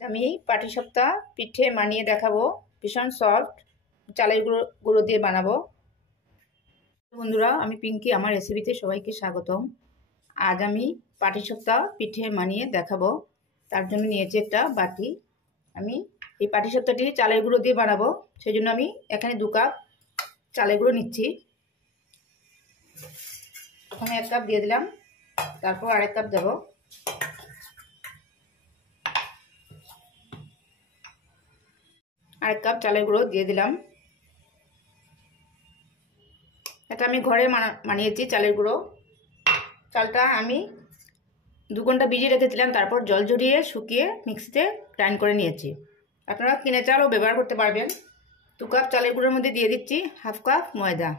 আমি পাটিসাপটা পিঠে বানিয়ে দেখাবো। ভীষণ সফট চালের গুঁড়ো দিয়ে বানাবো। বন্ধুরা, আমি পিঙ্কি, আমার রেসিপিতে সবাইকে স্বাগতম। আজ আমি পাটিসাপটা পিঠে বানিয়ে দেখাবো। তার জন্য নিয়েছি একটা বাটি। আমি এই পাটিসাপটাটি চালের গুঁড়ো দিয়ে বানাবো, সেই জন্য আমি এখানে 2 কাপ চালের গুঁড়ো নিচ্ছি। প্রথমে 1 কাপ দিয়ে দিলাম, তারপর আরেক কাপ দেবো। আরেক কাপ চালের গুঁড়ো দিয়ে দিলাম। এটা আমি ঘরে বানিয়েছি চালের গুঁড়ো। চালটা আমি 2 ঘন্টা ভিজিয়ে রেখেছিলাম, তারপর জল ঝরিয়ে শুকিয়ে মিক্সিতে গ্রাইন্ড করে নিয়েছি। আপনারা কিনে চালও ব্যবহার করতে পারবেন। 2 কাপ চালের গুঁড়োর মধ্যে দিয়ে দিচ্ছি হাফ কাপ ময়দা।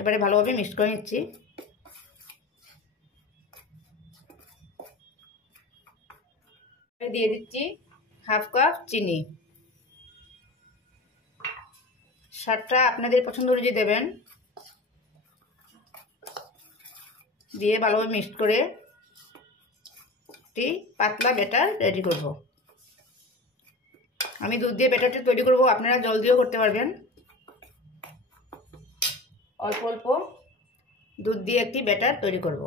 এবারে ভালোভাবে মিক্স করে নিচ্ছি। দিয়ে দিচ্ছি হাফ কাপ চিনি। স্বাদটা আপনাদের পছন্দ অনুযায়ী দেবেন। দিয়ে ভালোভাবে মিক্স করে একটি পাতলা ব্যাটার রেডি করব। আমি দুধ দিয়ে ব্যাটারটি তৈরি করব, আপনারা জল দিয়েও করতে পারবেন। অল্প অল্প দুধ দিয়ে একটি ব্যাটার তৈরি করব।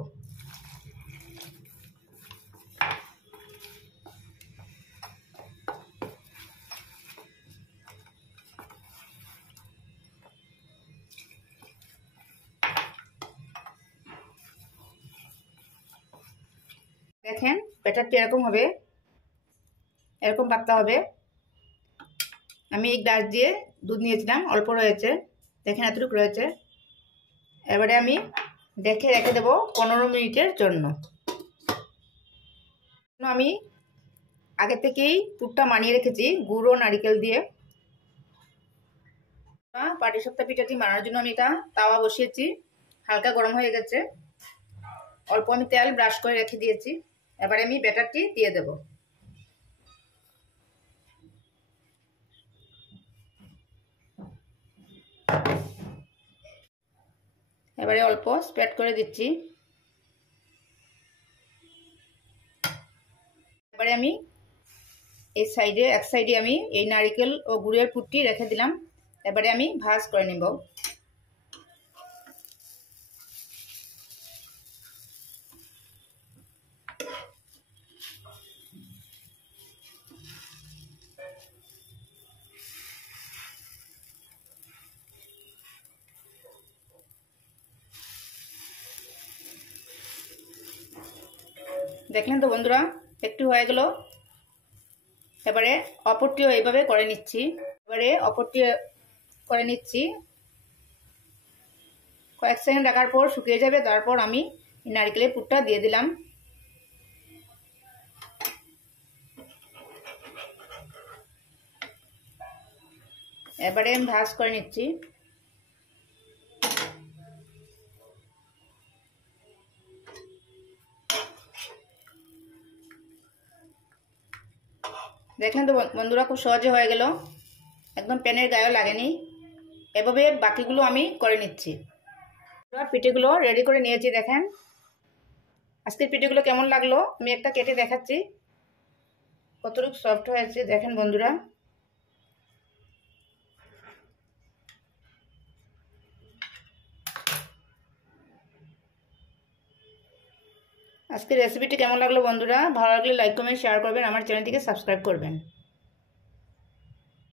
দেখেন ব্যাটারটি এরকম হবে, এরকম পাতলা হবে। আমি এই গ্লাস দিয়ে দুধ নিয়েছিলাম, অল্প রয়েছে, দেখেন এতটুকু রয়েছে। এবারে আমি রেখে দেব 15 মিনিটের জন্য। আমি আগে থেকেই পুরটা বানিয়ে রেখেছি গুড় ও নারকেল দিয়ে। পাটিসাপটা পিঠাটি বানানোর জন্য আমি এটা তাওয়া বসিয়েছি, হালকা গরম হয়ে গেছে। অল্প আমি তেল ব্রাশ করে রেখে দিয়েছি। এবারে আমি ব্যাটারটি দিয়ে দেব। এবারে অল্প স্প্রেড করে দিচ্ছি। এবারে আমি এই সাইডে এক সাইডে আমি এই নারকেল ও গুড়ের পুরটি রেখে দিলাম। এবারে আমি ভাঁজ করে নেব। দেখলেন তো বন্ধুরা, একটু হয়ে গেল। এবারে অপরটিও এইভাবে করে নিচ্ছি। কয়েক সেকেন্ড রাখার পর শুকিয়ে যাবে। তারপর আমি নারকেলের পুরটা দিয়ে দিলাম। এবারে আমি ভাঁজ করে নিচ্ছি। দেখলেন তো বন্ধুরা, খুব সহজে হয়ে গেল, একদম প্যানের গায়েও লাগেনি। এভাবে বাকিগুলো আমি করে নিচ্ছি। পিঠেগুলো রেডি করে নিয়েছি। দেখেন আজকের পিঠেগুলো কেমন লাগলো, আমি একটা কেটে দেখাচ্ছি কতটুকু সফট হয়েছে। দেখেন বন্ধুরা, আজকের রেসিপিটি কেমন লাগলো বন্ধুরা? ভালো লাগলে লাইক কমেন্ট শেয়ার করবেন, আমার চ্যানেলটিকে সাবস্ক্রাইব করবেন।